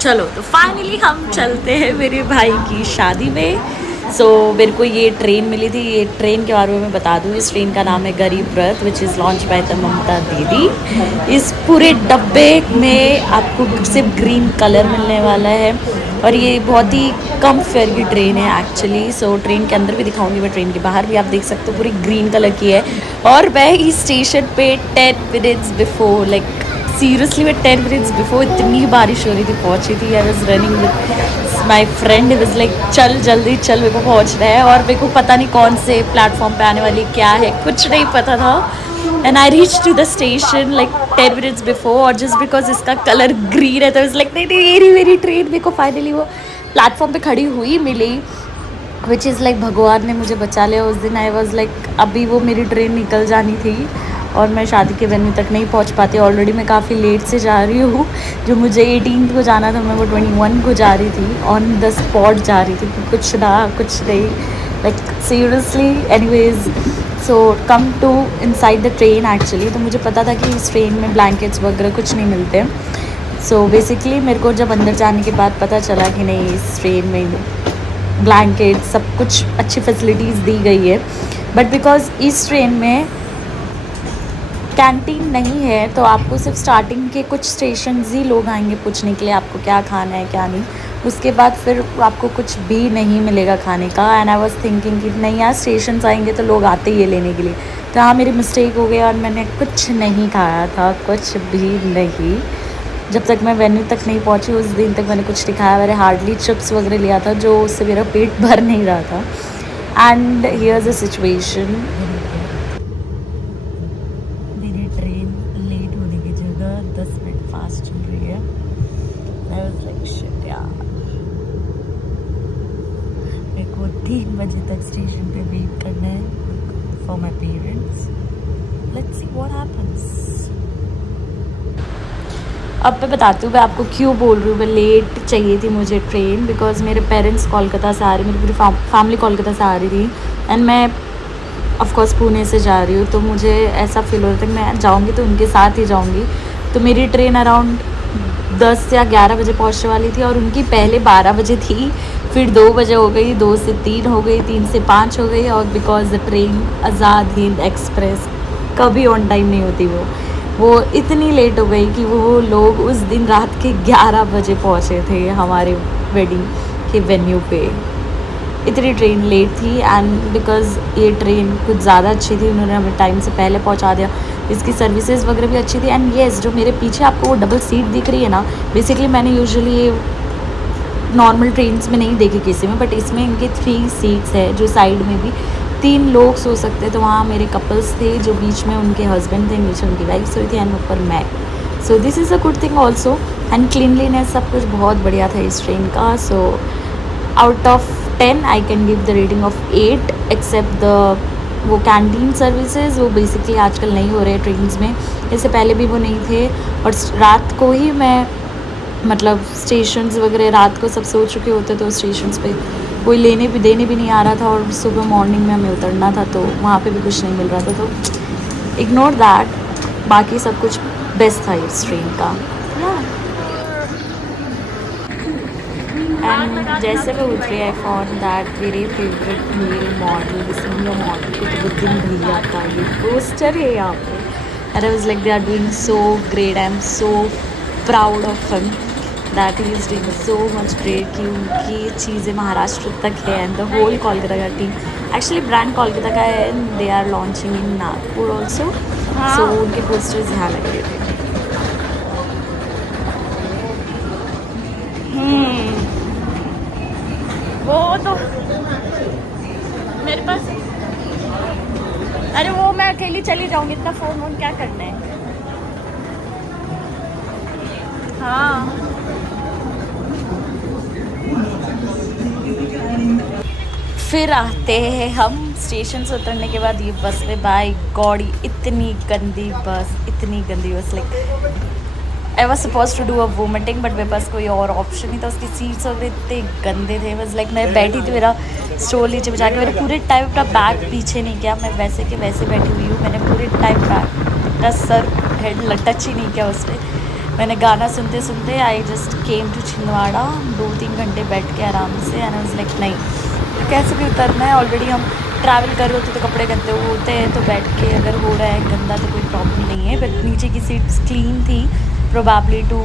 चलो तो फाइनली हम चलते हैं मेरे भाई की शादी में। मेरे को ये ट्रेन मिली थी। ये ट्रेन के बारे में मैं बता दूँ, इस ट्रेन का नाम है Garib Rath, which is launch by the Mamata Didi. इस पूरे डब्बे में आपको सिर्फ ग्रीन कलर मिलने वाला है और ये बहुत ही कम फेयर की ट्रेन है एक्चुअली। ट्रेन के अंदर भी दिखाऊंगी मैं, ट्रेन के बाहर भी आप देख सकते हो, पूरी ग्रीन कलर की है। और मैं इस स्टेशन पे 10 मिनट्स बिफोर, लाइक सीरियसली मैं 10 मिनट्स बिफोर, इतनी बारिश हो रही थी, पहुंची थी। I was running with my friend, was like चल जल्दी चल, मेरे को पहुंचना है। और मेरे को पता नहीं कौन से प्लेटफॉर्म पे आने वाली क्या है, कुछ नहीं पता था। And I reach to the station like 10 minutes before, और जस्ट बिकॉज इसका कलर ग्रीन है तो इज़ लाइक नहीं मेरी ट्रेन। मेरे को फाइनली वो प्लेटफॉर्म पे खड़ी हुई मिली, विच इज़ लाइक भगवान ने मुझे बचा लिया उस दिन। आई वॉज लाइक अभी वो मेरी ट्रेन निकल जानी थी और मैं शादी के वेन्यू तक नहीं पहुंच पाती। ऑलरेडी मैं काफ़ी लेट से जा रही हूँ। जो मुझे 18 को जाना था, मैं वो 21 को जा रही थी, ऑन द स्पॉट जा रही थी, कुछ नहीं, like seriously. Anyways, come to inside the train actually. तो मुझे पता था कि इस ट्रेन में ब्लैंकेट्स वगैरह कुछ नहीं मिलते। बेसिकली मेरे को जब अंदर जाने के बाद पता चला कि नहीं, इस ट्रेन में ब्लैंकेट सब कुछ अच्छी फैसिलिटीज़ दी गई है। बट बिकॉज इस ट्रेन में कैंटीन नहीं है तो आपको सिर्फ स्टार्टिंग के कुछ स्टेशंस ही लोग आएंगे पूछने के लिए आपको क्या खाना है क्या नहीं। उसके बाद फिर आपको कुछ भी नहीं मिलेगा खाने का। एंड आई वाज थिंकिंग कि नहीं यार, स्टेशंस आएंगे तो लोग आते ही है लेने के लिए। तो हाँ, मेरी मिस्टेक हो गई और मैंने कुछ नहीं खाया था, कुछ भी नहीं। जब तक मैं वेन्यू तक नहीं पहुँची उस दिन तक मैंने कुछ नहीं खाया। मैंने हार्डली चिप्स वगैरह लिया था, जो उससे मेरा पेट भर नहीं रहा था। And here is the situation, मेरे को 3 बजे तक स्टेशन पे वेट करना है for my parents. Let's see what happens. अब मैं बताती हूँ मैं आपको क्यों बोल रही हूँ मैं लेट चाहिए थी मुझे ट्रेन। बिकॉज मेरे पेरेंट्स कोलकाता से आ रहे, मेरी पूरी फैमिली कोलकाता से आ रही थी। एंड मैं ऑफकोर्स पुणे से जा रही हूँ, तो मुझे ऐसा फील हो रहा था कि मैं जाऊँगी तो उनके साथ ही जाऊँगी। तो मेरी ट्रेन अराउंड 10 या 11 बजे पहुँचने वाली थी और उनकी पहले 12 बजे थी, फिर 2 बजे हो गई, 2 से 3 हो गई, 3 से 5 हो गई। और because the train Azad Hind express कभी ऑन टाइम नहीं होती, वो इतनी लेट हो गई कि वो लोग उस दिन रात के 11 बजे पहुँचे थे हमारे वेडिंग के वेन्यू पे। इतनी ट्रेन लेट थी। एंड बिकॉज़ ये ट्रेन कुछ ज़्यादा अच्छी थी, उन्होंने हमें टाइम से पहले पहुंचा दिया, इसकी सर्विसेज वगैरह भी अच्छी थी। एंड येस, जो मेरे पीछे आपको वो डबल सीट दिख रही है ना, बेसिकली मैंने यूजुअली ये नॉर्मल ट्रेन्स में नहीं देखी किसी में, बट इसमें इनके 3 सीट्स है, जो साइड में भी 3 लोग सो सकते। तो वहाँ मेरे कपल्स थे, जो बीच में उनके हस्बैंड थे, नीचे उनकी वाइफ सोई थी, एंड ऊपर मैं। This is a good thing also. And cleanliness सब कुछ बहुत बढ़िया था इस ट्रेन का। Out of 10 I can give the rating of 8, except the वो कैंटीन सर्विसेज, वो बेसिकली आजकल नहीं हो रहे ट्रेन्स में, इससे पहले भी वो नहीं थे। और रात को ही मैं, मतलब स्टेशंस वगैरह रात को सब सो चुके होते, तो स्टेशंस पे कोई देने भी नहीं आ रहा था। और सुबह मॉर्निंग में हमें उतरना था, तो वहाँ पे भी कुछ नहीं मिल रहा था। तो इग्नोर दैट, बाकी सब कुछ बेस्ट था इस ट्रेन का। एंड जैसे मैं उतरी, आई फाउंड दैट मेरे favourite male model, senior model Qutubuddin भैया का ये पोस्टर है यहाँ पे। And I was like they are doing so great, I am so proud of him that he is doing so much great कि उनकी चीज़ें महाराष्ट्र तक है। एंड द होल कोलकाता का टीम, एक्चुअली ब्रांड कोलकाता का है, and they are launching in Nagpur also. उनके posters यहाँ लगे हुए थे। वो तो मेरे पास, अरे वो मैं अकेली चली जाऊंगी, इतना फोन वोन क्या करना है। हाँ, फिर आते हैं हम स्टेशन से उतरने के बाद ये बस में, बाय गॉड इतनी गंदी bus, like I was suppose to do a vomiting but मेरे पास कोई और ऑप्शन नहीं था. उसकी सीट्स वगैरह इतने गंदे थे. बस लाइक मैं बैठी थी, मेरा स्टोल नीचे बचा के, मैंने पूरे टाइम अपना बैग पीछे नहीं किया. मैं वैसे के वैसे बैठी हुई हूँ. मैंने पूरे टाइम बैग अपना सर हेड टच ही नहीं किया उस पर. मैंने गाना सुनते सुनते I just came to Chhindwara. 2-3 घंटे बैठ के आराम से. एंड आई वाज लाइक नहीं, कैसे भी उतरना है. ऑलरेडी हम ट्रैवल कर रहे होते तो कपड़े गंदे होते हैं, तो बैठ के अगर हो रहा है गंदा तो कोई प्रॉब्लम नहीं है. बट नीचे की सीट्स क्लीन थी, probably to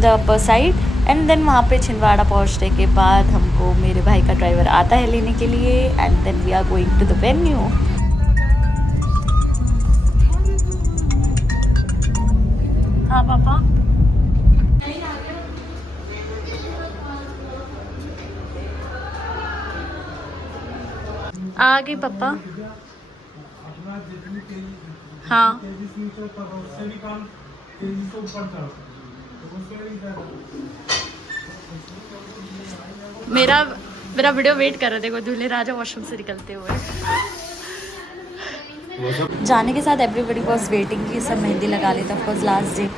the upper side. And then वहाँ पे छिंदवाड़ा पहुँचने के बाद हमको मेरे भाई का ड्राइवर आता है लेने के लिए. And then we are going to the venue. हाँ पापा, आ गई पापा. हाँ मेरा वीडियो वेट कर रहे थे वो दूल्हे राजा वॉशरूम से निकलते हुए. जाने के साथ एवरीबडी वॉज वेटिंग कि सब मेहंदी लगा लेता. ऑफकोर्स लास्ट डे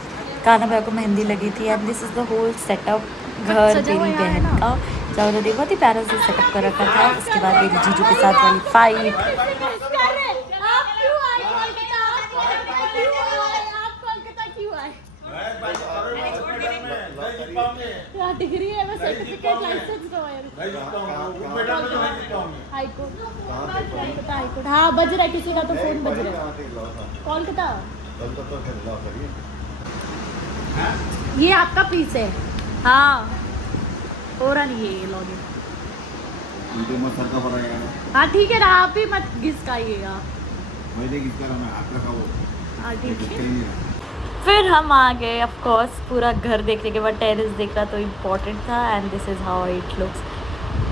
कान्हा भैया को मेहंदी लगी थी. And this is the whole setup घर मेरी बहन का. ज़्यादा देखो बहुत ही प्यारा से सेटअप कर रखा था. उसके बाद मेरी जीजू के साथ वाली फाइट. डिग्री है मैं सर्टिफिकेट लाइसेंस हाईकोर्ट. हाँ बज रहा है किसी का तो फोन बज रहा है. कोलकाता ये आपका पीस है. हाँ हो रहा नहीं है ये लॉगिन. हाँ ठीक है ना, आप ही मत घिसकाइएगा. हाँ ठीक है. फिर हम आ गए. ऑफ कोर्स पूरा घर देखने के बाद टेरेस देखना तो इम्पोर्टेंट था. And this is how it looks.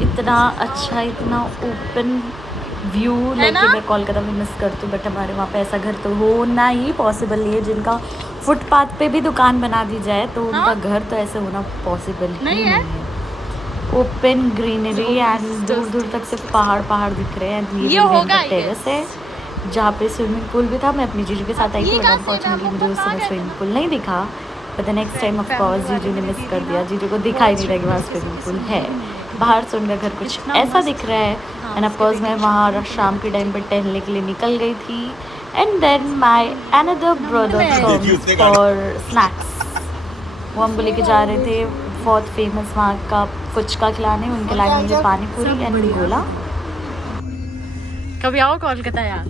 इतना अच्छा, इतना ओपन व्यू लेके मैं कोलकाता में मिस करती हूँ. बट हमारे वहाँ पे ऐसा घर तो होना ही पॉसिबल नहीं है. जिनका फुटपाथ पे भी दुकान बना दी जाए तो उनका घर तो ऐसे होना पॉसिबल ही नहीं है. ओपन ग्रीनरी एंड दूर दूर तक सिर्फ पहाड़ दिख रहे हैं. ये होगा टेरेस है जहाँ पे स्विमिंग पूल भी था. मैं अपनी जीजू के साथ आई थी बट अनफॉर्चुनेटली मुझे उस समय स्विमिंग पूल नहीं दिखा. But the next time of course जीजू ने मिस कर दिया. जीजू को दिखाई नहीं रहा कि वहाँ स्विमिंग पूल है. बाहर से उनका घर कुछ ऐसा दिख रहा है. एंड ऑफ कोर्स मैं वहाँ शाम के टाइम पर टहलने के लिए निकल गई थी. And then my another brother for snacks. वो हमको लेके जा रहे थे बहुत फेमस वहाँ का फुचका खिलाने. उनके लाए मुझे पानी पूरी एंड गोला. कभी आओ कोलकाता यार.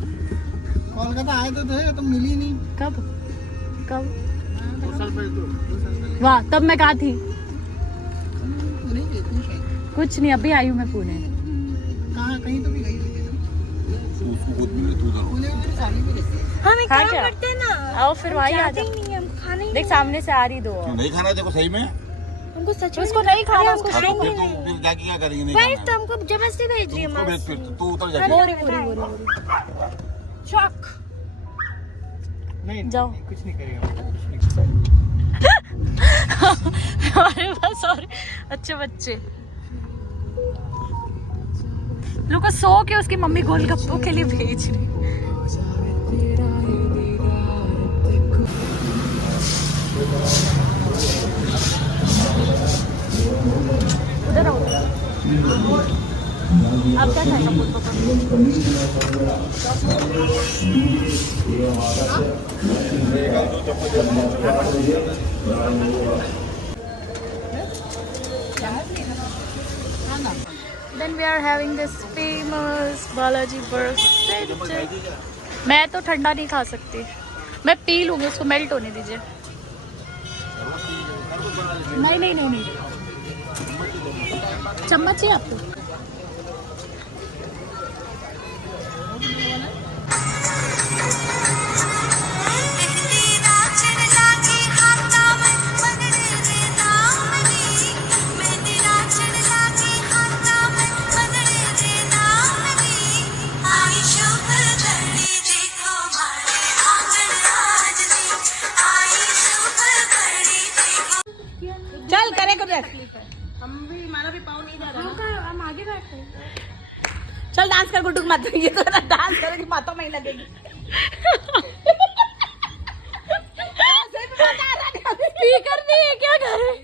कोलकाता आए तो थे तुम मिली नहीं. कब 2 साल पहले. वाह तब मैं कहाँ थी. कुछ नहीं, अभी आई हूँ मैं पुणे. कहाँ कहीं तो भी गई थी. हम एक काम करते हैं ना, आओ फिर वही आ जाओ. देख सामने से आ रही 2. नहीं खाना देखो सही में. हमको सच में उसको नहीं खाना. उसको फिर जाके क्या करेंगे. नहीं भाई तो हमको जबरदस्ती भेज रही है माँ. तू उतर जाके. शॉक. नहीं जाओ. कुछ नहीं करेगा. हमारे पास और अच्छे बच्चे. लोग को सो के उसकी मम्मी गोलगप्पों के लिए भेज रही. उधर आओ. आप क्या खाएगा. Then we are having this famous Balaji burst. मैं तो ठंडा नहीं खा सकती. मैं पी लूँगी, उसको मेल्ट होने दीजिए. नहीं चम्मच ही आपको. चल करे को देख. हम भी हमारा भी पाँव नहीं जा रहा. हम आगे बैठते हैं. चल डांस कर गुड्डू मत. ये तो ना डांस करेगी माथों में ही लगेगी. स्पीकर नहीं है क्या घर में?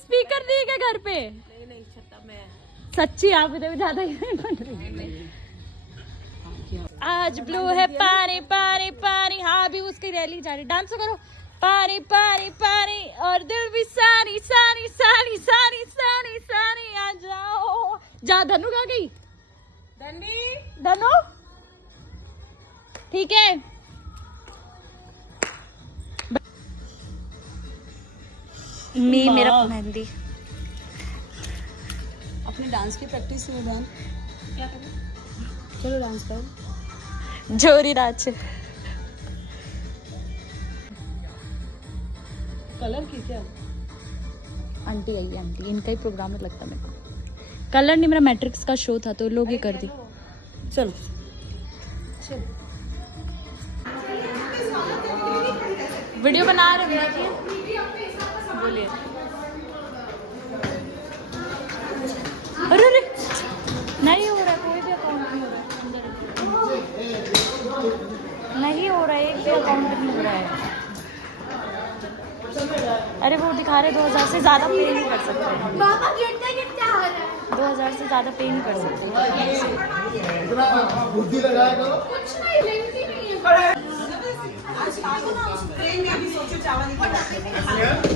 स्पीकर नहीं है क्या घर पे? नहीं छत्ता में सच्ची आप इधर ज्यादा ही आज ब्लू है पानी पानी पानी। हाँ अभी उसकी रैली जा रही, डांस करो। पानी पानी पानी और दिल भी सानी सानी सानी सानी सानी सानी आ जाओ। जा धनु कहाँ गई? धनु ठीक है। मेरा मेहंदी अपने डांस की प्रैक्टिस में ध्यान क्या करें। चलो डांस करो। जोरी नाच। कलर की क्या आंटी आई है, आंटी इनका ही प्रोग्राम है लगता है मेरे को। कलर नहीं, मेरा मैट्रिक्स का शो था तो लोग ये कर दी। चलो वीडियो बना रहे हैं, बोलिए। अरे अरे नहीं हो रहा है, कोई भी अकाउंट नहीं हो रहा है अंदर। नहीं हो रहा है, एक भी अकाउंट नहीं हो रहा है। अरे वो दिखा रहे 2000 से ज़्यादा पे नहीं कर सकते। बाबा गिरते गिरते आ रहा है 2000 से ज़्यादा पे नहीं कर सकते। बुद्धि लगाया करो। कुछ नहीं लेंगी नहीं है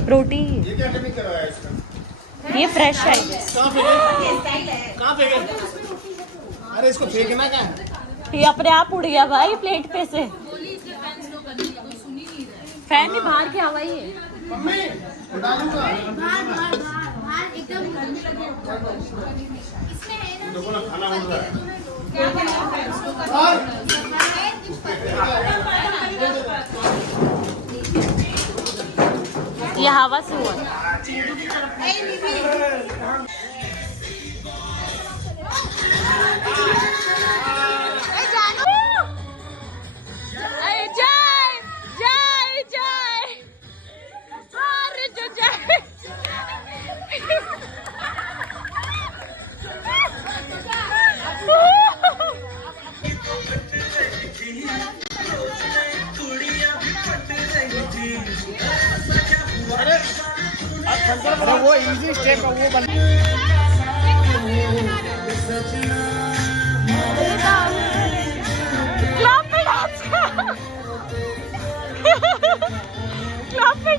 रोटी ये क्या टेक्निक करवाया इसका? ये फ्रेश है। कहाँ फेंके? अरे इसको फेंकना क्या है? ये अपने आप उड़ गया भाई प्लेट पे से। फैन नहीं, बाहर की हवा ही है। मम्मी डालूंगा। बाहर बाहर बाहर एकदम इसमें है ना देखो ना खाना बन रहा है। ये हवा से हुआ। जय जय जय अरे जय अरे वो इजी स्टेप है वो बन। क्लब में डांस क्लब में